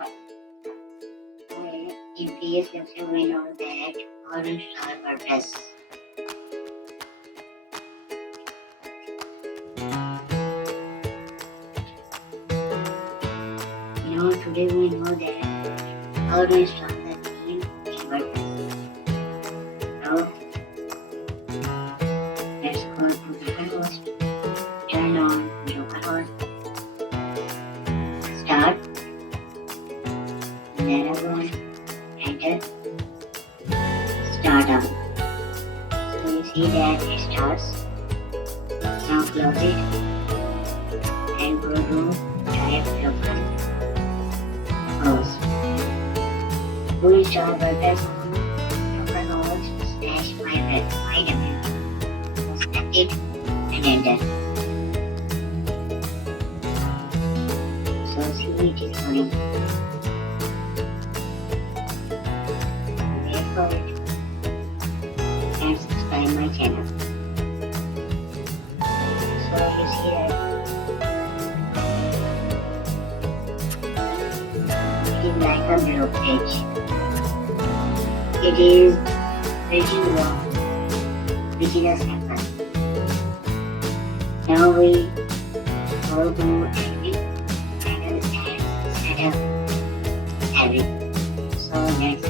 In previous lecture, we know that how to install Wordpress. Today we know that how to install the theme in Wordpress. Now, let's go to localhost, turn on localhost, start, Laravel, enter, start up. So you see that it starts. Now close it and go to type localhost. To install Wordpress on localhost/myw. Select it and enter. So see it is running. Wait for it and subscribe my channel. So you see that it is like a blog page. It is pretty long, within a second. Now we go to edit and set up everything. So let's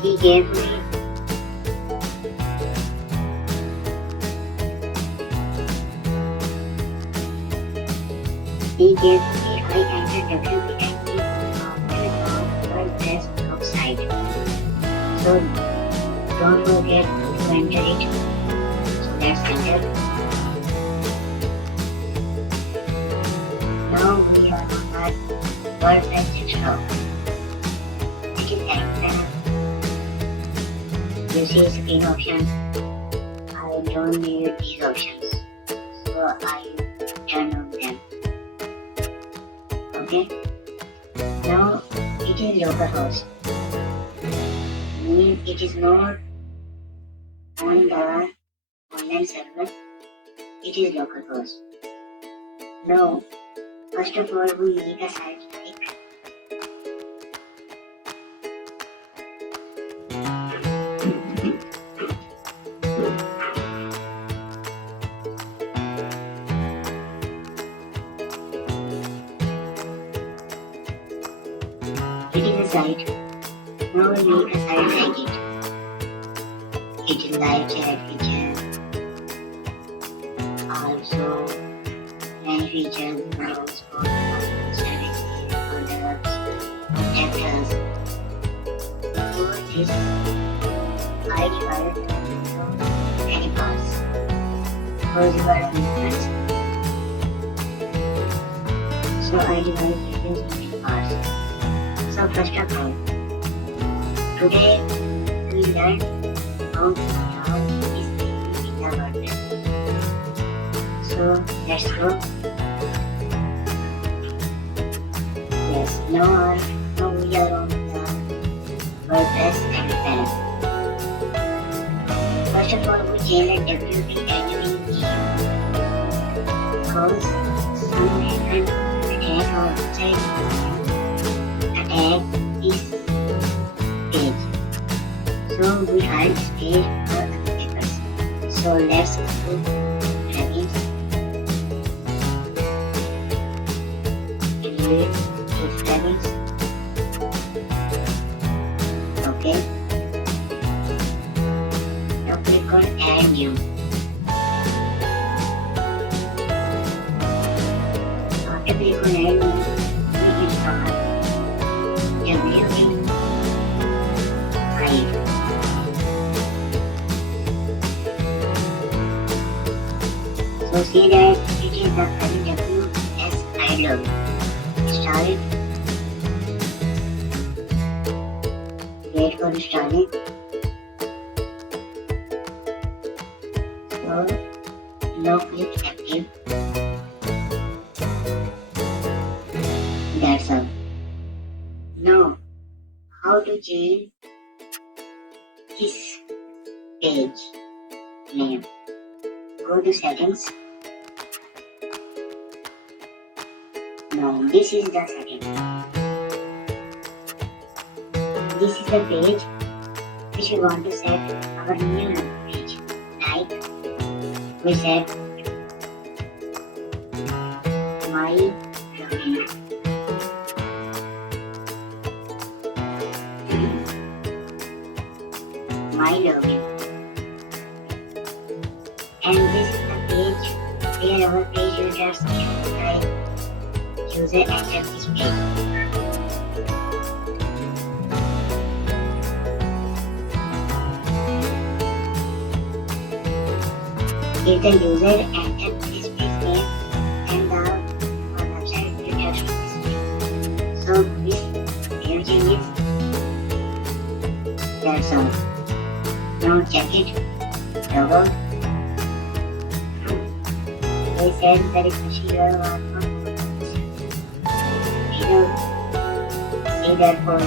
see carefully. I entered wp Wordpress website. So don't forget to enter it. So let's enter. Now we are on our Wordpress desktop. It is empty. You see screen options. I don't need these options, so I turn on them. Okay. Now it is localhost. Means it is not on the online server. It is localhost. Now, first of all, we make a site like it is a site. Now we make a site like it. It is live chat feature. Also, many features, videos, services, products, chapters. So this I divided into many parts. Suppose you are a business. So I divided it into many parts. So first of all, today we learn how to install this thing in the Wordpress. So let's go. Yes, now we are on the Wordpress panel. First of all, we change the WP admin key because some hacker attack our website attack this page. So we hide this page for attackers. So let's go to plugins. Create these plugins. Okay. Now click on add new. After click on add new, we install WP5. So see that it is the WS idle. Install it. Wait for installing. So now click active. That's all. Now, how to change this page name? Go to settings. No, this is the setting. This is the page which we want to set our new page. Like we set my login. My login. And this is the page where our page users can type user enter this page. If the user entered this page name and the website returns this page. So this name changes. That's all. Now check it. Logo. They said that if she was not we don't see that for the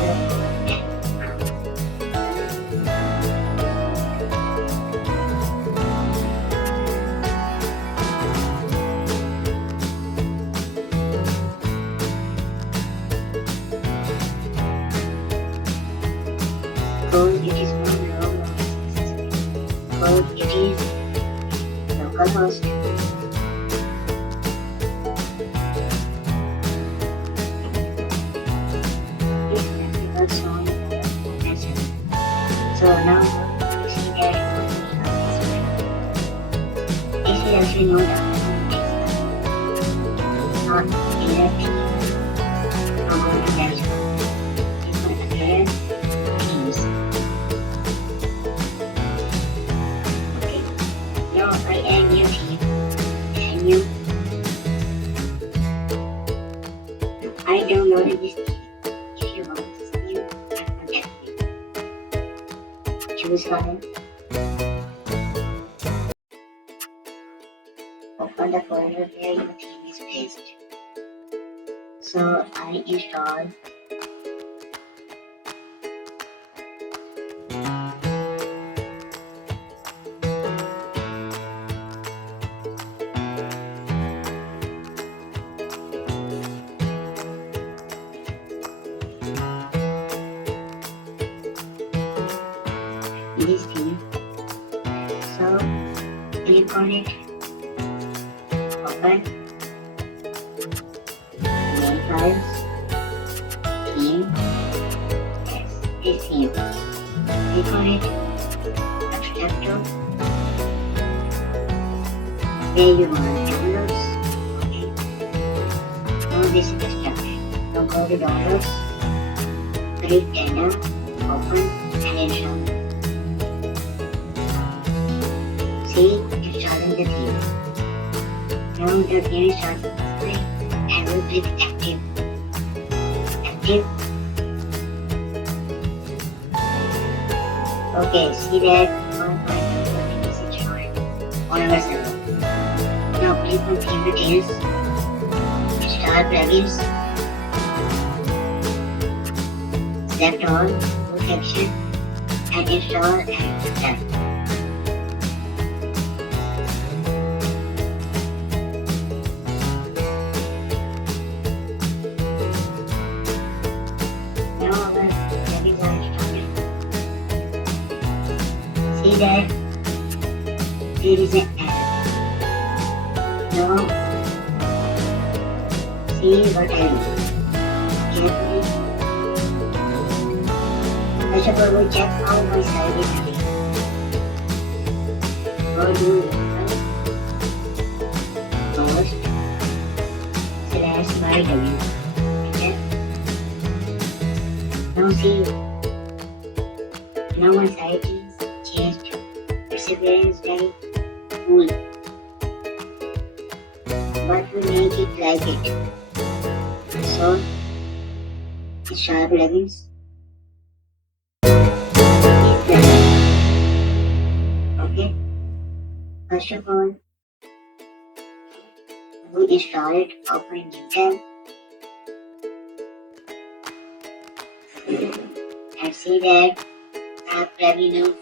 it is not long code, it is localhost. This practical song message. So now you see that this is actually not not directly on the dashboard. It's going to appear teams. I am new team and new. I downloaded this team. If you want this team, contact me. Choose file. Open the folder where your team is placed. So I install this theme. So click on it, open, main files, theme, yes, this theme. Click on it, extract to where you want downloads. Okay. Now this is extracted. Now go to downloads, click enter, open and install. See, installing the theme. Now the theme starts to display and we'll click active. Active. Okay, see that 1.2 is installed on our server. Now click on theme details, install plugins, select all, go section and install and done. See that there is an error. Now see what I do. Carefully. First of all, we check how my site is ready. Go to post /myw. Okay. Now see. Now my site is changed. Its appearance very cool, but we make it like it. So, install plugins. Okay. First of all, we install it. Open new tab and see that I have plugin of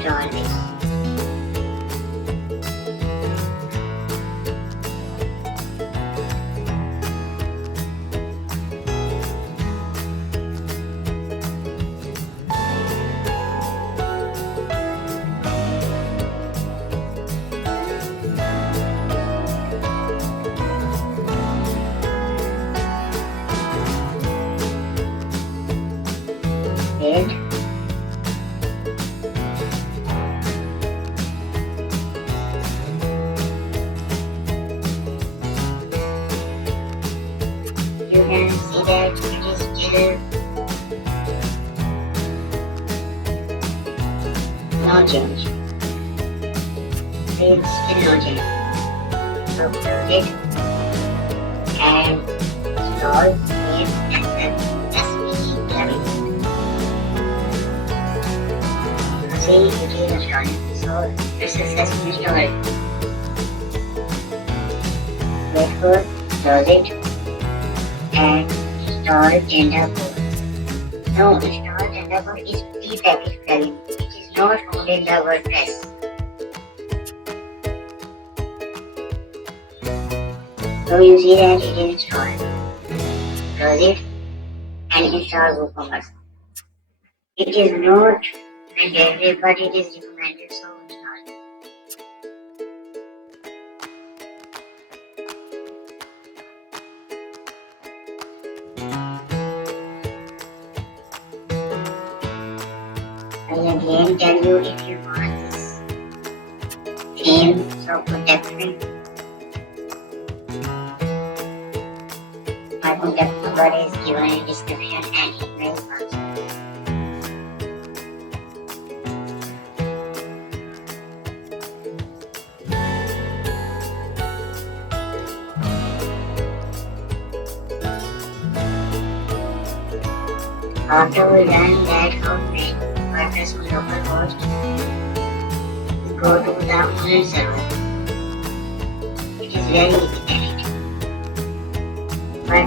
install this. And you can see that it is still no change. It's still no change. So close it and install it See, it is installing. So it's successfully installed. Wait for close it and install Tenderboard. No, install Tenderboard is prepackaged plugin. It is not found in the Wordpress. So you see that it is installed. Close it and install WooCommerce. It is not mandatory, but it is recommended, so install. I will again tell you if you want this theme, so contact me. My contact number is given in description and email also. After we learn that how to make WordPress on localhost, we go to the online server. It is very easy to edit. But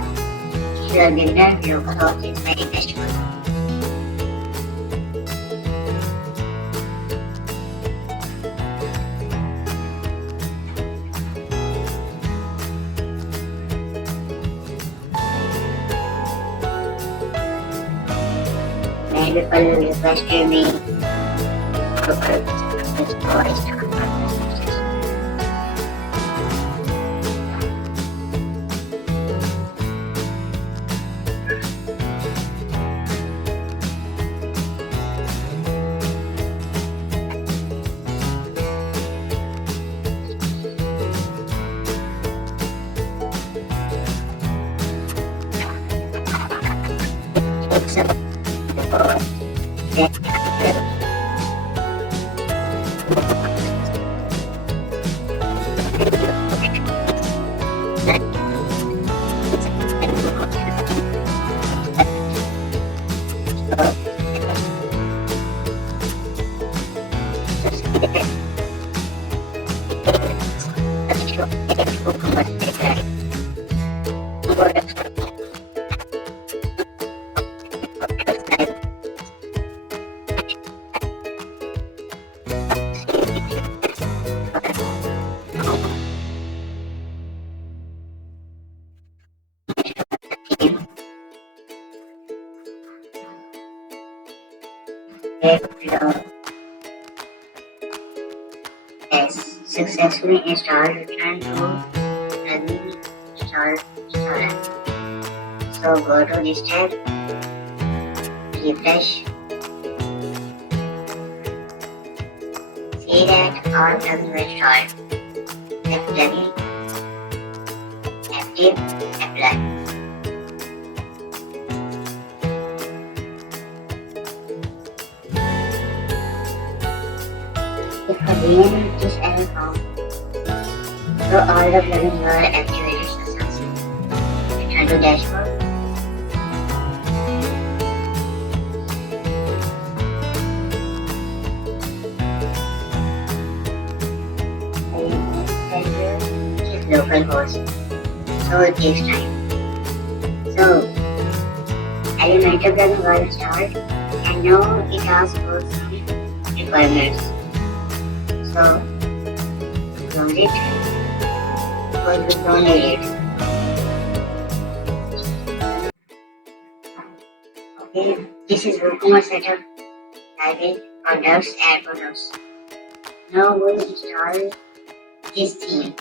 if you are beginner, localhost is very best for you. Many people requested me to purchase WordPress. Yes, successfully installed. Return to plugin installer. So go to this tab, refresh. See that all plugins were installed. Left plugin, active, apply. If again this error found, so all the plugins were activated successfully. Return to dashboard. Is localhost, so it takes time. So Elementor plugin was installed, and now it asks for some requirements. So close it because we don't need it. Okay, this is WooCommerce setup, library, products and photos. Now we install this theme.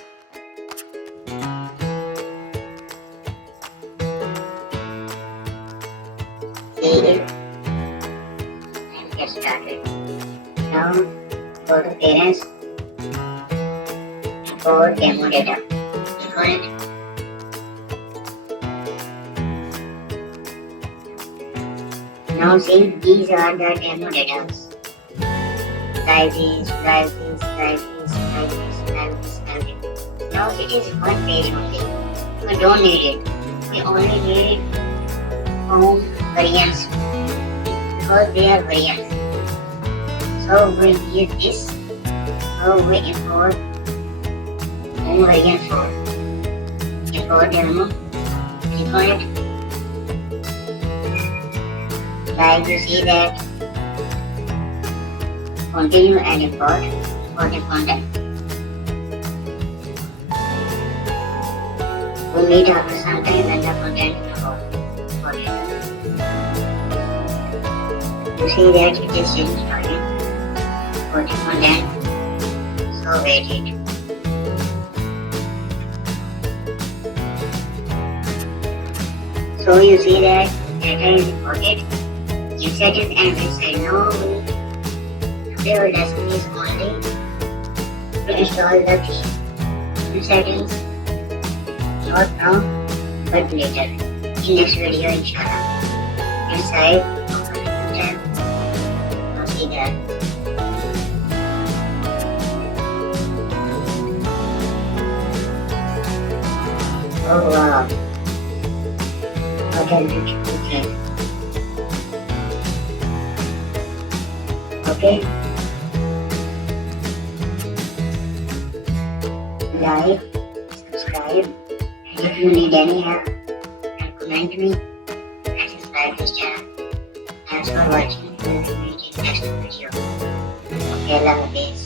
Save it and get started. Now go to parents, import demo data. Click on it. Now see, these are the demo data. Libraries. Now it is one page only. We don't need it. We only need home variants because they are variants. So we use this. So we import home variant for import demo. Click on it. Like you see that continue and import the content. We meet after some time when the content is imported. You see that it is still installing for the content, so wait it. So you see that data is imported. In settings and website, now today our lesson is only to install the theme. In settings, not now but later in next video inshallah. Inside, open the tab. Now see that. Oh wow, what a beautiful thing. Okay, like, subscribe, and if you need any help, then comment me and subscribe this channel. Thanks for watching. We will meet in next video. Okay, Allah Hafiz.